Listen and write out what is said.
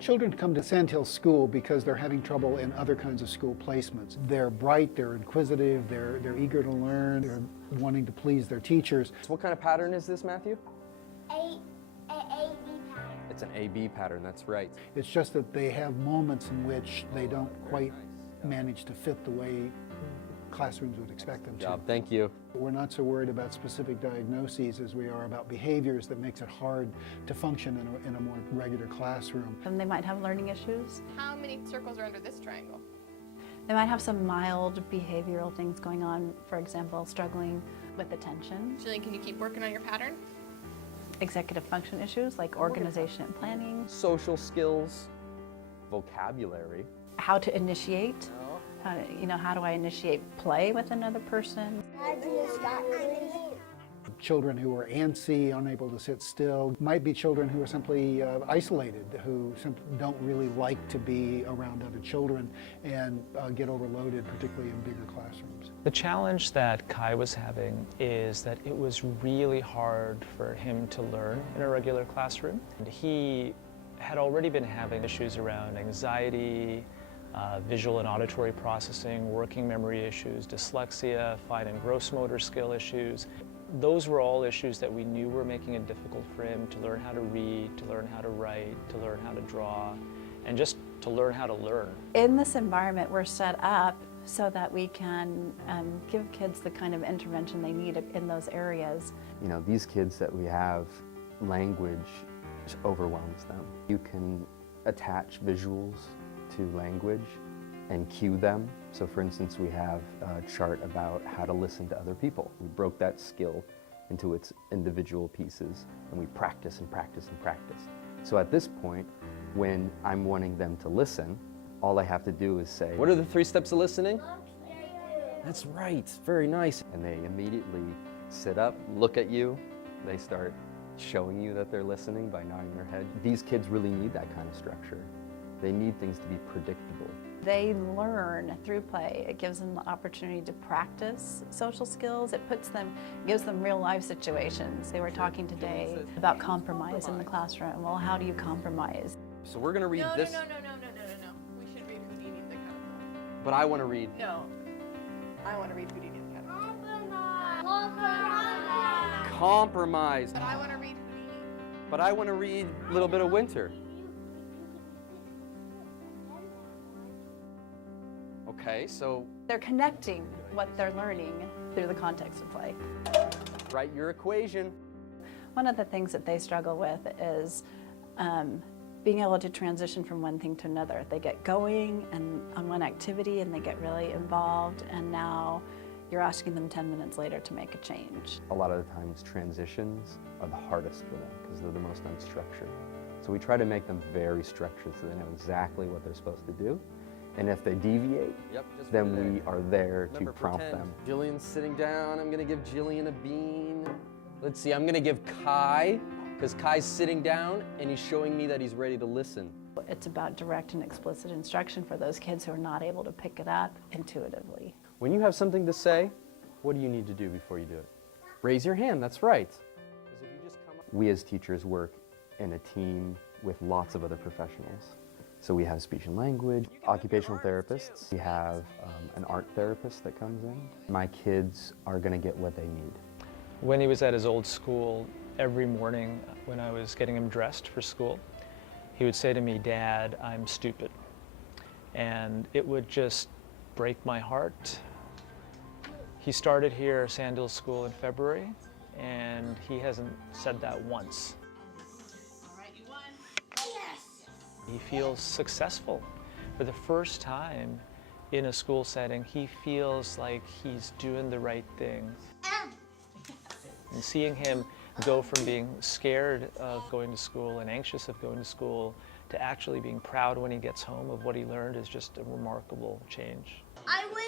Children come to Sandhill School because they're having trouble in other kinds of school placements. They're bright, they're inquisitive, they're eager to learn, they're wanting to please their teachers. So what kind of pattern is this, Matthew? A B pattern. It's an A-B pattern, that's right. It's just that they have moments in which they don't quite manage to fit the way classrooms would expect them Good to. job, thank you. We're not so worried about specific diagnoses as we are about behaviors that makes it hard to function in a more regular classroom. And they might have learning issues. How many circles are under this triangle? They might have some mild behavioral things going on, for example, struggling with attention, Jillian, can you keep working on your pattern? executive function issues like organization and planning, Social skills, vocabulary. how to initiate, how do I initiate play with another person? How do you start underneath? Children who are antsy, unable to sit still, might be children who are simply isolated, who simply don't really like to be around other children and get overloaded, particularly in bigger classrooms. The challenge that Kai was having is that it was really hard for him to learn in a regular classroom. And he had already been having issues around anxiety, visual and auditory processing, working memory issues, dyslexia, fine and gross motor skill issues. Those were all issues that we knew were making it difficult for him to learn how to read, to learn how to write, to learn how to draw, and just to learn how to learn. In this environment, we're set up so that we can give kids the kind of intervention they need in those areas. You know, these kids that we have, language just overwhelms them. You can attach visuals to language and cue them. So for instance, we have a chart about how to listen to other people. We broke that skill into its individual pieces and we practice and practice and practice. So at this point, when I'm wanting them to listen, all I have to do is say, what are the 3 steps of listening? That's right, very nice. And they immediately sit up, look at you, they start showing you that they're listening by nodding their head. These kids really need that kind of structure. They need things to be predictable. They learn through play. It gives them the opportunity to practice social skills. It gives them real life situations. They were talking today about compromise in the classroom. Well, how do you compromise? So we're gonna read No, this. no. We should read Houdini the Caterpillar. But I want to read. No. I want to read Houdini the Caterpillar. Compromise. But I want to read Houdini. But I want to read a little bit of Winter. Okay, so They're connecting what they're learning through the context of play. write your equation. One of the things that they struggle with is being able to transition from one thing to another. They get going on one activity and they get really involved, and now you're asking them 10 minutes later to make a change. A lot of the times transitions are the hardest for them because they're the most unstructured. So we try to make them very structured so they know exactly what they're supposed to do. And if they deviate, then we are there to prompt them. Jillian's sitting down. I'm going to give Jillian a bean. Let's see, I'm going to give Kai, because Kai's sitting down and he's showing me that he's ready to listen. It's about direct and explicit instruction for those kids who are not able to pick it up intuitively. When you have something to say, what do you need to do before you do it? Raise your hand, that's right. We as teachers work in a team with lots of other professionals. So we have speech and language, occupational therapists. We have an art therapist that comes in. My kids are gonna get what they need. When he was at his old school, every morning when I was getting him dressed for school, he would say to me, "Dad, I'm stupid." And it would just break my heart. He started here at Sandhill School in February, and he hasn't said that once. He feels successful. For the first time in a school setting, he feels like he's doing the right thing. And seeing him go from being scared of going to school and anxious of going to school to actually being proud when he gets home of what he learned is just a remarkable change. I win.